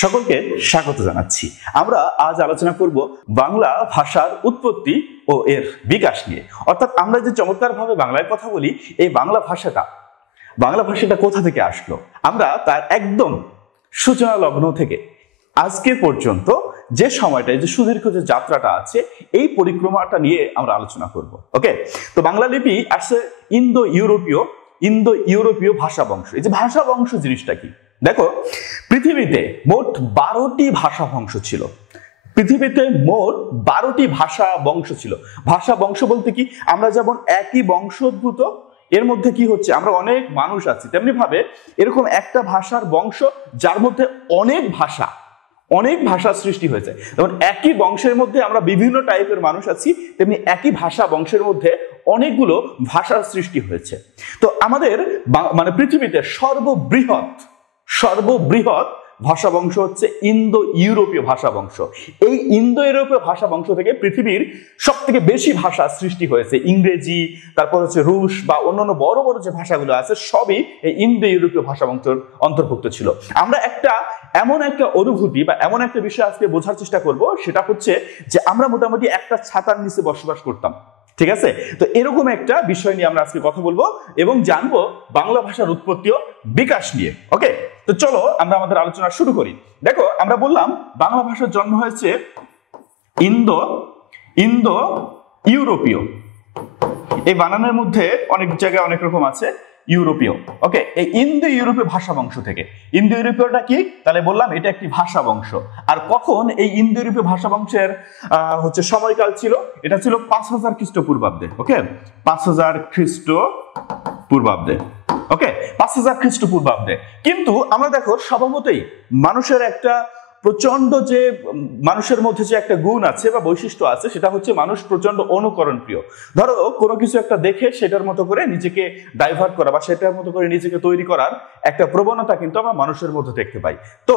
সকলকে স্বাগত জানাচ্ছি। আমরা আজ আলোচনা করব বাংলা ভাষার উৎপত্তি ও এর বিকাশ নিয়ে। অর্থাৎ আমরা যে চমৎকারভাবে বাংলায় কথা বলি, এই বাংলা ভাষাটা কোথা থেকে আসলো, আমরা তার একদম সূচনা লগ্ন থেকে আজকে পর্যন্ত যে সময়টায় যে সুদীর্ঘ যে যাত্রাটা আছে, এই পরিক্রমাটা নিয়ে আমরা আলোচনা করব। ওকে, তো বাংলা লিপি আসছে ইন্দো ইউরোপীয় ভাষা বংশ। এই যে ভাষা বংশ জিনিসটা কি, দেখো, পৃথিবীতে মোট 12টি ভাষা বংশ ছিল। পৃথিবীতে মোট 12টি ভাষা বংশ ছিল। ভাষা বংশ বলতে কি, আমরা যেমন একই বংশোদ্ভূত, এর মধ্যে কি হচ্ছে, আমরা অনেক মানুষ আছি, তেমনি ভাবে এরকম একটা ভাষার বংশ যার মধ্যে অনেক ভাষা সৃষ্টি হয়েছে। যেমন একই বংশের মধ্যে আমরা বিভিন্ন টাইপের মানুষ আছি, তেমনি একই ভাষা বংশের মধ্যে অনেকগুলো ভাষার সৃষ্টি হয়েছে। তো আমাদের মানে পৃথিবীতে সর্ববৃহৎ ভাষা বংশ হচ্ছে ইন্দো ইউরোপীয় ভাষা বংশ। এই ইন্দো ইউরোপীয় ভাষা বংশ থেকে পৃথিবীর সব থেকে বেশি ভাষা সৃষ্টি হয়েছে। ইংরেজি, তারপর হচ্ছে রুশ বা অন্যান্য বড় বড় যে ভাষাগুলো আছে, সবই এই ইন্দো ইউরোপীয় ভাষা বংশের অন্তর্ভুক্ত ছিল। আমরা এমন একটা অনুভূতি বা এমন একটা বিষয় আজকে বোঝার চেষ্টা করব, সেটা হচ্ছে যে আমরা মোটামুটি একটা ছাতার নিচে বসবাস করতাম। ঠিক আছে, তো এরকম একটা বিষয় নিয়ে আমরা আজকে কথা বলবো এবং জানবো বাংলা ভাষার উৎপত্তি ও বিকাশ নিয়ে। ওকে, তো চলো আমরা আমাদের আলোচনা শুরু করি। দেখো, আমরা বললাম বাংলা ভাষার জন্ম হয়েছে ইন্দো ইউরোপীয়। এই বানানের মধ্যে অনেক জায়গায় অনেক রকম আছে, ইউরোপীয়। ওকে, এই ইন্দো ইউরোপীয় ভাষা বংশ থেকে। ইন্দো ইউরোপীয়টা কি, তাহলে বললাম এটা একটি ভাষা বংশ। আর কখন এই ইন্দো ইউরোপীয় ভাষা বংশের হচ্ছে সময়কাল ছিল, এটা ছিল 5000 খ্রিস্টপূর্বাব্দে। ওকে, 5000 খ্রিস্টপূর্বাব্দে। ওকে, 5000 খ্রিস্টপূর্বাব্দে। কিন্তু আমরা দেখো, স্বভাবতই মানুষের মধ্যে যে একটা গুণ আছে বা বৈশিষ্ট্য আছে, সেটা হচ্ছে মানুষ প্রচন্ড অনুকরণ প্রিয়। ধরো কোনো কিছু একটা দেখে সেটার মতো করে নিজেকে ডাইভার্ট করা বা সেটার মতো করে নিজেকে তৈরি করার একটা প্রবণতা কিন্তু আমরা মানুষের মধ্যে দেখতে পাই। তো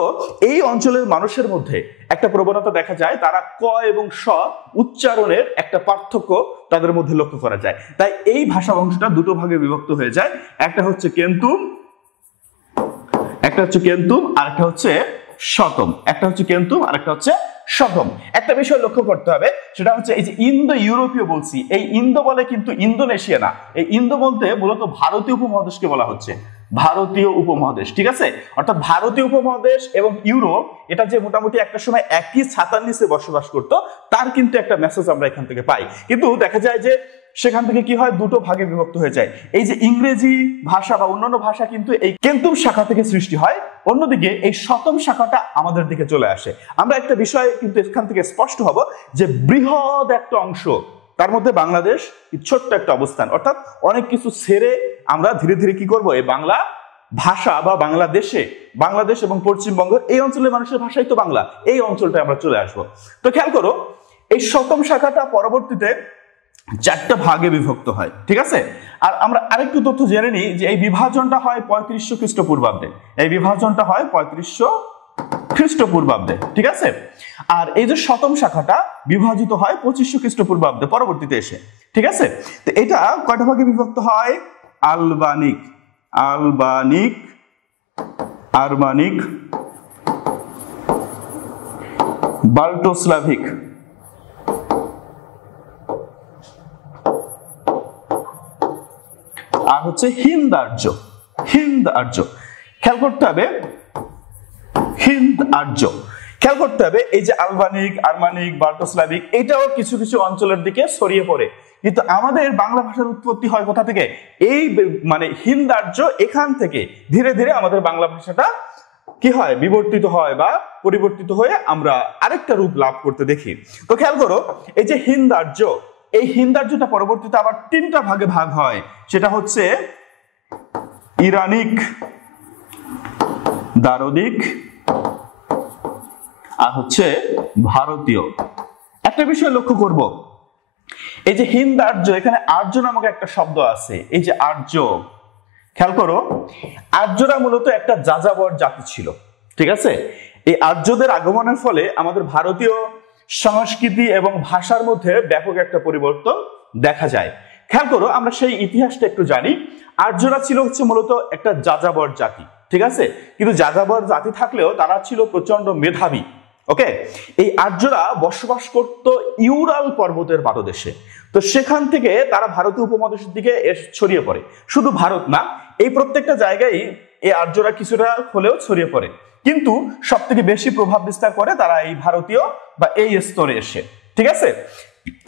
এই অঞ্চলের মানুষের মধ্যে একটা প্রবণতা দেখা যায়, তারা ক এবং স উচ্চারণের একটা পার্থক্য তাদের মধ্যে লক্ষ্য করা যায়। তাই এই ভাষা বংশটা দুটো ভাগে বিভক্ত হয়ে যায়। একটা হচ্ছে কেন্তুম আর একটা হচ্ছে শতম। একটা বিষয় লক্ষ্য করতে হবে, সেটা হচ্ছে এই যে ইন্দো ইউরোপীয় বলছি, এই ইন্দো বলে কিন্তু ইন্দোনেশিয়া না। এই ইন্দো বলতে মূলত ভারতীয় উপমহাদেশকে বলা হচ্ছে, ভারতীয় উপমহাদেশ। ঠিক আছে, অর্থাৎ ভারতীয় উপমহাদেশ এবং ইউরোপ, এটা যে মোটামুটি একটা সময় একই ছাতার নিচে বসবাস করতো, তার কিন্তু একটা মেসেজ আমরা এখান থেকে পাই। কিন্তু দেখা যায় যে সেখান থেকে কি হয়, দুটো ভাগে বিভক্ত হয়ে যায়। এই যে ইংরেজি ভাষা বা অন্যান্য ভাষা কিন্তু এই কেন্তুম শাখা থেকে সৃষ্টি হয়, অন্যদিকে এই শতম শাখাটা আমাদের দিকে চলে আসে। আমরা একটা বিষয় কিন্তু এখান থেকে স্পষ্ট হব যে বৃহৎ একটা অংশ, তার মধ্যে বাংলাদেশ ছোট্ট একটা অবস্থান। অর্থাৎ অনেক কিছু ছেড়ে আমরা ধীরে ধীরে কি করব, এই বাংলা ভাষা বা বাংলাদেশ এবং পশ্চিমবঙ্গের এই অঞ্চলের মানুষের ভাষাই তো বাংলা, এই অঞ্চলটা আমরা চলে আসবো। তো খেয়াল করো, এই শতম শাখাটা পরবর্তীতে 4টা ভাগে বিভক্ত হয়। ঠিক আছে, আর আমরা আরেকটু তথ্য জেনে নিই যে এই বিভাজনটা হয় 3500 খ্রিস্টপূর্বাব্দে। ঠিক আছে, আর এই যে শতম শাখাটা বিভাজিত হয় 2500 খ্রিস্টপূর্বাব্দে পরবর্তীতে এসে। ঠিক আছে, তো এটা কয়টা ভাগে বিভক্ত হয়, আরমানিক, বাল্টোস্লাভিক, আর হচ্ছে হিন্দ আর্য। খেয়াল করতে হবে এই যে আরমানিক, বাল্টোস্লাভিক, এটাও কিছু কিছু অঞ্চলের দিকে ছড়িয়ে পড়ে। কিন্তু আমাদের বাংলা ভাষার উৎপত্তি হয় কোথা থেকে, এই মানে হিন্দ আর্য, এখান থেকে ধীরে ধীরে আমাদের বাংলা ভাষাটা কি হয়, বিবর্তিত হয় বা পরিবর্তিত হয়ে আমরা আরেকটা রূপ লাভ করতে দেখি। তো খেয়াল করো, এই যে এই হিন্দার্যটা পরবর্তীতে আবার 3টা ভাগে ভাগ হয়। সেটা হচ্ছে ইরানিক, দারদিক, আর হচ্ছে ভারতীয়। একটা বিষয় লক্ষ্য করব, এই যে হিন্দার্য, এখানে আর্য নামক একটা শব্দ আছে। এই যে আর্য, খেয়াল করো, আর্যরা মূলত একটা যাযাবর জাতি ছিল। ঠিক আছে, এই আর্যদের আগমনের ফলে আমাদের ভারতীয় সংস্কৃতি এবং ভাষার মধ্যে ব্যাপক একটা পরিবর্তন দেখা যায়। খেয়াল করো, আমরা সেই ইতিহাসটা একটু জানি। আর্যরা ছিল হচ্ছে মূলত একটা যাযাবর জাতি। ঠিক আছে, কিন্তু যাযাবর জাতি থাকলেও তারা ছিল প্রচন্ড মেধাবী। ওকে, এই আর্যরা বসবাস করত ইউরাল পর্বতের পাদদেশে। তো সেখান থেকে তারা ভারতীয় উপমহাদেশের দিকে ছড়িয়ে পড়ে। শুধু ভারত না, এই প্রত্যেকটা জায়গায় এই আর্যরা কিছুটা হলেও ছড়িয়ে পড়ে, কিন্তু সব থেকে বেশি প্রভাব বিস্তার করে তারা এই ভারতীয় বা এই স্তরে এসে। ঠিক আছে,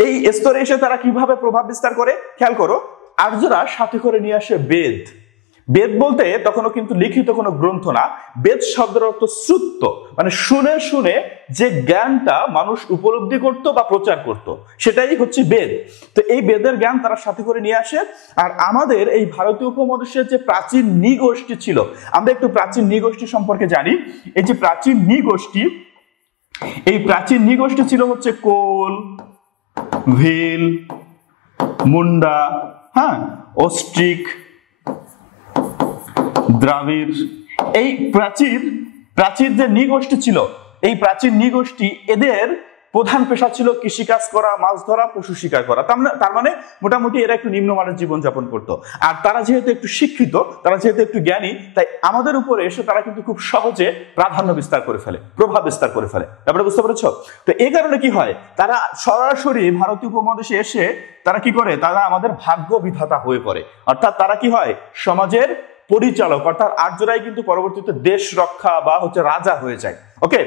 এই স্তরে এসে তারা কিভাবে প্রভাব বিস্তার করে খেয়াল করো। আর্যরা সাথে করে নিয়ে আসে বেদ। বেদ বলতে তখনও কিন্তু লিখিত কোনো গ্রন্থ না, বেদ শব্দের অর্থ শ্রুত, মানে শুনে শুনে যে জ্ঞানটা মানুষ উপলব্ধি করত বা প্রচার করত, সেটাই হচ্ছে বেদ। তো এই বেদের জ্ঞান তারা সাথে করে নিয়ে আসে। আর আমাদের এই ভারতীয় উপমহাদেশের যে প্রাচীন নৃগোষ্ঠী ছিল, আমরা একটু প্রাচীন নৃগোষ্ঠী সম্পর্কে জানি। এই যে প্রাচীন নৃগোষ্ঠী, এই প্রাচীন নৃগোষ্ঠী ছিল হচ্ছে কোল, ভিল, মুন্ডা, হ্যাঁ, অস্ট্রিক, দ্রাবিড়। এই প্রাচীর যে নৃগোষ্ঠী ছিল, এই প্রাচীন নৃগোষ্ঠী এদের প্রধান পেশা ছিল কৃষিকাজ করা, মাছ ধরা, পশু শিকার করা। তার মানে মোটামুটি এরা একটু নিম্নমানের জীবনযাপন করত। আর তারা যেহেতু একটু শিক্ষিত, তারা যেহেতু একটু জ্ঞানী, তাই আমাদের উপরে এসে তারা কিন্তু খুব সহজে প্রাধান্য বিস্তার করে ফেলে, প্রভাব বিস্তার করে ফেলে। তারপরে বুঝতে পেরেছ? তো এই কারণে কি হয়, তারা সরাসরি ভারতীয় উপমহাদেশে এসে তারা কি করে, তারা আমাদের ভাগ্য বিধাতা হয়ে পড়ে। অর্থাৎ তারা কি হয়, সমাজের পরিচালক, অর্থাৎ আর্যরাই কিন্তু পরবর্তীতে দেশ রক্ষা বা হচ্ছে রাজা হয়ে যায়। ওকে,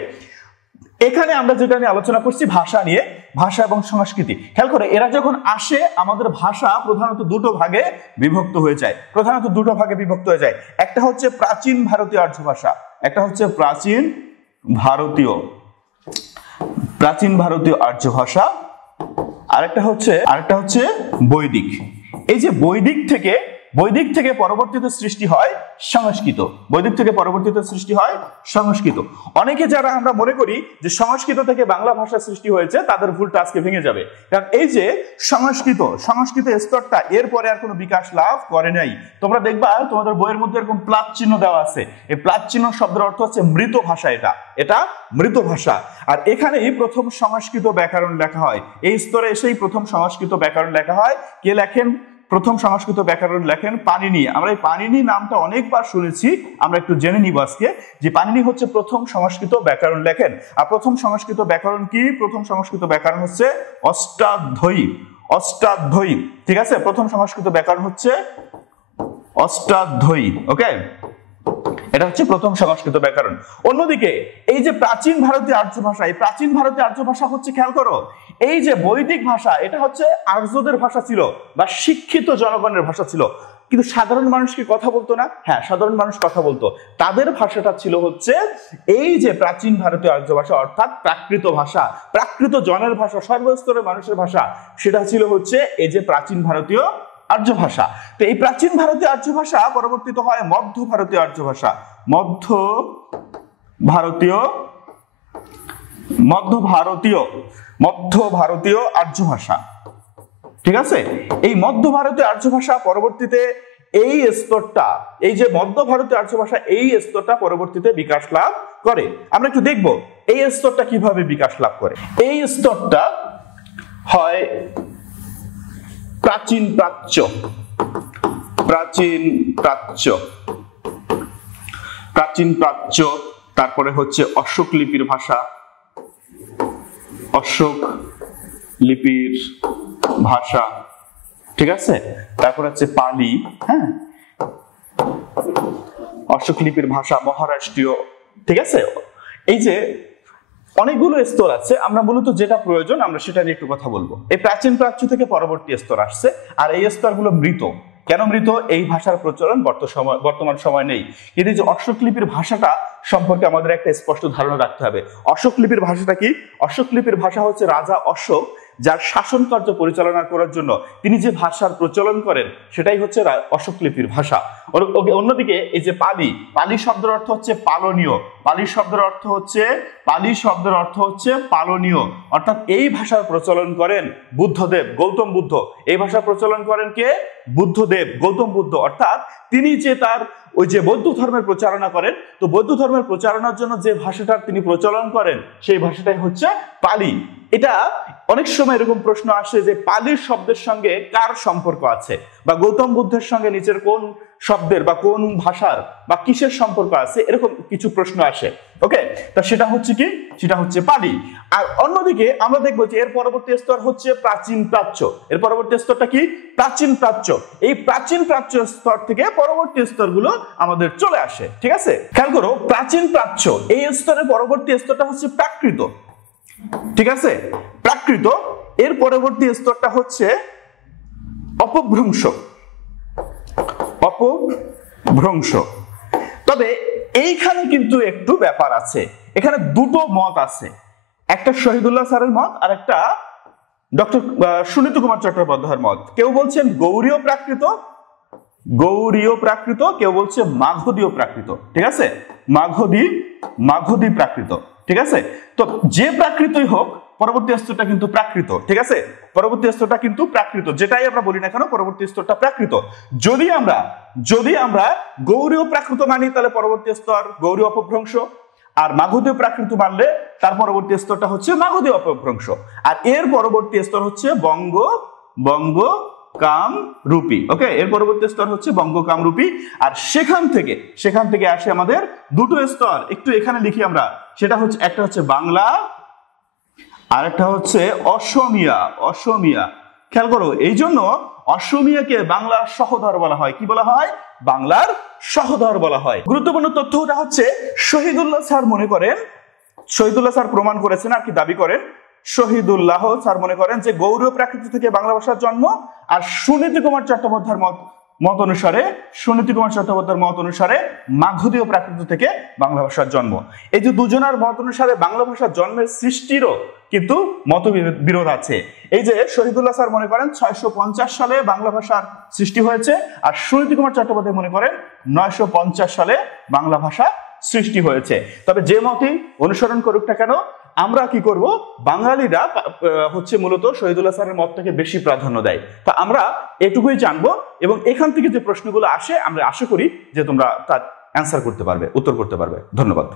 এখানে আমরা যেটা নিয়ে আলোচনা করছি ভাষা নিয়ে, ভাষা এবং সংস্কৃতি। খেয়াল করে, এরা যখন আসে আমাদের ভাষা প্রধানত দুটো ভাগে বিভক্ত হয়ে যায়, একটা হচ্ছে প্রাচীন ভারতীয় আর্য ভাষা, একটা হচ্ছে প্রাচীন ভারতীয় আর্য ভাষা, আরেকটা হচ্ছে বৈদিক। এই যে বৈদিক থেকে পরবর্তীতে সৃষ্টি হয় সংস্কৃত। অনেকে যারা আমরা মনে করি যে সংস্কৃত থেকে বাংলা ভাষা সৃষ্টি হয়েছে, তাদের ভুলটা আজকে ভেঙে যাবে। কারণ এই যে সংস্কৃত স্তরটা এরপরে আর কোনো বিকাশ লাভ করে নাই। তোমরা দেখবা তোমাদের বইয়ের মধ্যে এরকম প্লাস চিহ্ন দেওয়া আছে। এই প্লাস চিহ্ন শব্দের অর্থ হচ্ছে মৃত ভাষা, এটা মৃত ভাষা। আর এখানেই প্রথম সংস্কৃত ব্যাকরণ লেখা হয়। এই স্তরে এসেই প্রথম সংস্কৃত ব্যাকরণ লেখা হয়। কে লেখেন প্রথম সংস্কৃত ব্যাকরণ? লেখেন পাণিনি। আমরা এই পাণিনি নামটা অনেকবার শুনেছি, আমরা একটু জেনে নিব আজকে যে পাণিনি হচ্ছে প্রথম সংস্কৃত ব্যাকরণ লেখেন। আর প্রথম সংস্কৃত ব্যাকরণ কি? প্রথম সংস্কৃত ব্যাকরণ হচ্ছে অষ্টাধ্যায়ী। ঠিক আছে, প্রথম সংস্কৃত ব্যাকরণ হচ্ছে অষ্টাধ্যায়ী। ওকে, এটা হচ্ছে প্রথম সংস্কৃত ব্যাকরণ। অন্যদিকে এই যে প্রাচীন ভারতীয় আর্য ভাষা, এই প্রাচীন ভারতীয় আর্য ভাষা হচ্ছে, খেয়াল করো, এই যে বৈদিক ভাষা, এটা হচ্ছে আর্যদের ভাষা ছিল বা শিক্ষিত জনগণের ভাষা ছিল, কিন্তু সাধারণ মানুষ কি কথা বলতো না? হ্যাঁ, সাধারণ মানুষ কথা বলতো। তাদের ভাষাটা ছিল হচ্ছে এই যে প্রাচীন ভারতীয় আর্য ভাষা, অর্থাৎ প্রাকৃত ভাষা, প্রাকৃত জনের ভাষা, সর্বস্তরের মানুষের ভাষা, সেটা ছিল হচ্ছে এই যে প্রাচীন ভারতীয় আর্য ভাষা। তো এই প্রাচীন ভারতীয় আর্য ভাষা পরবর্তীত হয় মধ্য ভারতীয় আর্য ভাষা, মধ্য ভারতীয় আর্য ভাষা। ঠিক আছে, এই মধ্য ভারতীয় আর্য ভাষা পরবর্তীতে এই স্তরটা, এই যে মধ্য ভারতীয় আর্য ভাষা, এই স্তরটা পরবর্তীতে বিকাশ লাভ করে। আমরা একটু দেখবো এই স্তরটা কিভাবে বিকাশ লাভ করে। এই স্তরটা হয় প্রাচীন প্রাচ্য, তারপরে হচ্ছে অশোক লিপির ভাষা, ঠিক আছে, তারপর হচ্ছে পালি, হ্যাঁ, অশোক লিপির ভাষা, মহারাষ্ট্রীয়। ঠিক আছে, এই যে অনেকগুলো স্তর আছে, আমরা মূলত যেটা প্রয়োজন আমরা সেটা নিয়ে একটু কথা বলবো। এই প্রাচীন প্রাচ্য থেকে পরবর্তী স্তর আসছে, আর এই স্তরগুলো মৃত। কেন মৃত? এই ভাষার প্রচলন বর্তমান সময় নেই। কিন্তু যে অশোক লিপির ভাষাটা সম্পর্কে আমাদের একটা স্পষ্ট ধারণা রাখতে হবে। অশোক লিপির ভাষাটা কি? অশোক লিপির ভাষা হচ্ছে রাজা অশোক যার শাসন কার্য পরিচালনা করার জন্য তিনি যে ভাষার প্রচলন করেন সেটাই হচ্ছে অশোক লিপির ভাষা। অন্যদিকে এই যে পালি শব্দের অর্থ হচ্ছে পালনীয়, পালি শব্দের অর্থ হচ্ছে পালনীয়, অর্থাৎ এই ভাষার প্রচলন করেন বুদ্ধদেব, গৌতম বুদ্ধ। এই ভাষার প্রচলন করেন কে? বুদ্ধদেব, গৌতম বুদ্ধ। অর্থাৎ তিনি যে তার ওই যে বৌদ্ধ ধর্মের প্রচারণা করেন, তো বৌদ্ধ ধর্মের প্রচারণার জন্য যে ভাষাটা তিনি প্রচলন করেন সেই ভাষাটাই হচ্ছে পালি। এটা অনেক সময় এরকম প্রশ্ন আসে যে পালির শব্দের সঙ্গে কার সম্পর্ক আছে, বা গৌতম বুদ্ধের সঙ্গে নিচের কোন শব্দের বা কোন ভাষার বা কিসের সম্পর্ক আছে, এরকম কিছু প্রশ্ন আসে। ওকে, তা সেটা হচ্ছে কি, সেটা হচ্ছে পালি। আর অন্যদিকে আমরা দেখবো যে এর পরবর্তী স্তর হচ্ছে প্রাচীন প্রাচ্য। এর পরবর্তী স্তরটা কি, প্রাচীন প্রাচ্য। এই প্রাচীন প্রাচ্য স্তর থেকে পরবর্তী স্তরগুলো আমাদের চলে আসে। ঠিক আছে, খেয়াল করো, প্রাচীন প্রাচ্য এই স্তরের পরবর্তী স্তরটা হচ্ছে প্রাকৃত। ঠিক আছে, প্রাকৃত। এর পরবর্তী স্তরটা হচ্ছে অপভ্রংশ। অপভ্রংশ। তবে এইখানে কিন্তু একটু ব্যাপার আছে, এখানে দুটো মত আছে, একটা শহীদুল্লাহ স্যারের মত আর একটা ডক্টর সুনীত কুমার চট্টোপাধ্যায়ের মত। কেউ বলছেন গৌড়ীয় প্রাকৃত, গৌড়ীয় প্রাকৃত, কেউ বলছে মাগধীয় প্রাকৃত। ঠিক আছে, মাগধী প্রাকৃত। ঠিক আছে, তো যে প্রাকৃতই হোক পরবর্তী স্তরটা কিন্তু প্রাকৃত। ঠিক আছে, পরবর্তী স্তরটা কিন্তু প্রাকৃত, যেটাই আমরা বলি না কেন পরবর্তী স্তরটা প্রাকৃত। যদি আমরা গৌড়ীয় প্রাকৃত মানি তাহলে পরবর্তী স্তর গৌড়ীয় অপভ্রংশ, আর মাগধীয় প্রাকৃত মানলে তার পরবর্তী স্তরটা হচ্ছে মাগধীয় অপভ্রংশ, আর এর পরবর্তী স্তর হচ্ছে বঙ্গ কামরূপী। ওকে, এর পরবর্তী স্তর হচ্ছে বঙ্গ কামরূপী। আর সেখান থেকে আসে আমাদের দুটো স্তর, একটু এখানে লিখি আমরা, সেটা হচ্ছে একটা হচ্ছে বাংলা আর একটা হচ্ছে অসমীয়া। খেয়াল করো, এই জন্য অসমীয়াকে বাংলার সহোদর বলা হয়। কি বলা হয়, বাংলার সহোদর বলা হয়। গুরুত্বপূর্ণ তথ্যটা হচ্ছে শহীদুল্লাহ স্যার প্রমাণ করেছেন আর কি দাবি করেন, শহীদুল্লাহ স্যার মনে করেন যে গৌড়ীয় প্রাকৃত থেকে বাংলা ভাষার জন্ম, আর সুনীতি কুমার চট্টোপাধ্যায়ের মত অনুসারে মাগধীয় প্রাকৃত থেকে বাংলা ভাষার জন্ম। এই যে দুজনের মত অনুসারে বাংলা ভাষার জন্মের সৃষ্টিরও কিন্তু মতবিরোধ আছে। এই যে শহীদুল্লাহ স্যার মনে করেন 650 সালে বাংলা ভাষার সৃষ্টি হয়েছে, আর সুনীতি কুমার চট্টোপাধ্যায় মনে করেন 950 সালে বাংলা ভাষা সৃষ্টি হয়েছে। তবে যে মতই অনুসরণ করুক না কেন, আমরা কি করব, বাঙালিরা হচ্ছে মূলত শহীদুল্লাহ স্যারের মতটাকে বেশি প্রাধান্য দেয়। তা আমরা এটুকুই জানবো, এবং এখান থেকে যে প্রশ্নগুলো আসে আমরা আশা করি যে তোমরা তার অ্যান্সার করতে পারবে, উত্তর করতে পারবে। ধন্যবাদ।